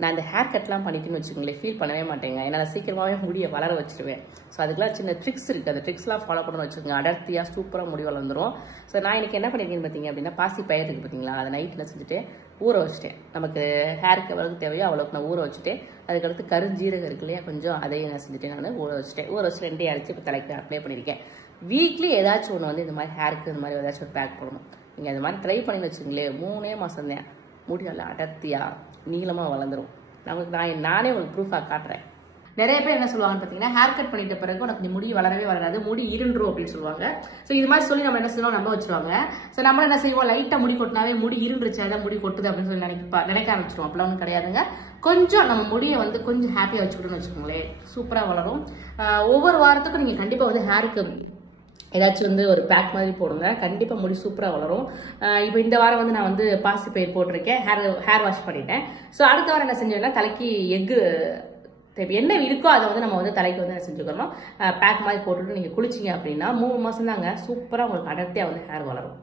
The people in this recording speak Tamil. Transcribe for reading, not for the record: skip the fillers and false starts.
நான் இந்த ஹேர் கட்லாம் பண்ணிட்டுன்னு வச்சுக்கோங்களேன் ஃபீல் பண்ணவே மாட்டேங்க. ஏன்னா நான் சீக்கிரமாகவே முடியை வளர வச்சிருவேன். ஸோ அதுக்கெல்லாம் சின்ன ட்ரிக்ஸ் இருக்குது. அந்த ட்ரிக்ஸ்லாம் ஃபாலோ பண்ணணும்னு வச்சுக்கோங்க, அடர்த்தியாக சூப்பராக முடி வளர்ந்துடும். ஸோ நான் இன்றைக்கி என்ன பண்ணியிருக்கேன்னு பார்த்தீங்க அப்படின்னா, பாசி பயிர் இருக்குது பார்த்தீங்களா, அதை நைட்டில் செஞ்சுட்டு ஊற வச்சுட்டேன். நமக்கு ஹேருக்கு எவ்வளோக்கு தேவையோ அவ்வளோக்கு நான் ஊற வச்சுட்டு, அதுக்கடுத்து கருஞ்சீரகம் இருக்கு இல்லையா, கொஞ்சம் அதையும் நான் செஞ்சுட்டு நான் ஊற வச்சுட்டு ரெண்டையும் அரைச்சி இப்போ தலைக்கு அப்ளை பண்ணியிருக்கேன். வீக்லி ஏதாச்சும் ஒன்று வந்து இந்த மாதிரி ஹேருக்கு இந்த மாதிரி ஏதாச்சும் ஒரு பேக் போடணும். நீங்கள் அந்த மாதிரி ட்ரை பண்ணி வச்சுங்களேன், 3 மாதம் தான் முடி நல்லா அடர்த்தியாக நீளமாக வளர்ந்துடும். நானே உங்களுக்கு ப்ரூஃபாக காட்டுறேன். நிறைய பேர் என்ன சொல்லுவாங்கன்னு பார்த்தீங்கன்னா, ஹேர் கட் பண்ணிட்ட பிறகு உனக்கு முடி வளரவே வளராது, முடி இருண்டும் அப்படின்னு சொல்லுவாங்க. ஸோ இது மாதிரி சொல்லி நம்ம என்ன செய்வோம், நம்ப வச்சுருவாங்க. ஸோ நம்ம என்ன செய்வோம், லைட்டாக முடி கொட்டினாவே முடி இருந்துருச்சு, அதான் முடி கொட்டுது அப்படின்னு சொல்லி நினைக்க ஆரம்பிச்சிருவோம். அப்பெல்லாம் ஒன்றும் கிடையாதுங்க. கொஞ்சம் நம்ம முடியை வந்து கொஞ்சம் ஹாப்பியாக வச்சுக்கிட்டோம்னு வச்சுக்கோங்களேன், சூப்பராக வளரும். ஒவ்வொரு வாரத்துக்கும் நீங்கள் கண்டிப்பாக வந்து ஹேருக்கு ஏதாச்சும் வந்து ஒரு பேக் மாதிரி போடுங்க, கண்டிப்பாக முடி சூப்பராக வளரும். இப்போ இந்த வாரம் வந்து நான் வந்து பாசி பயிர் போட்டிருக்கேன், ஹேர் வாஷ் பண்ணிட்டேன். ஸோ அடுத்த வாரம் என்ன செஞ்சேன்னா, தலைக்கு எக்கு என்ன இருக்கோ அதை வந்து நம்ம வந்து தலைக்கு வந்து என்ன செஞ்சுக்கணும், பேக் மாதிரி போட்டுட்டு நீங்கள் குளிச்சிங்க அப்படின்னா 3 மாதம் தாங்க சூப்பராக உங்களுக்கு அடர்த்தியாக வந்து ஹேர் வளரும்.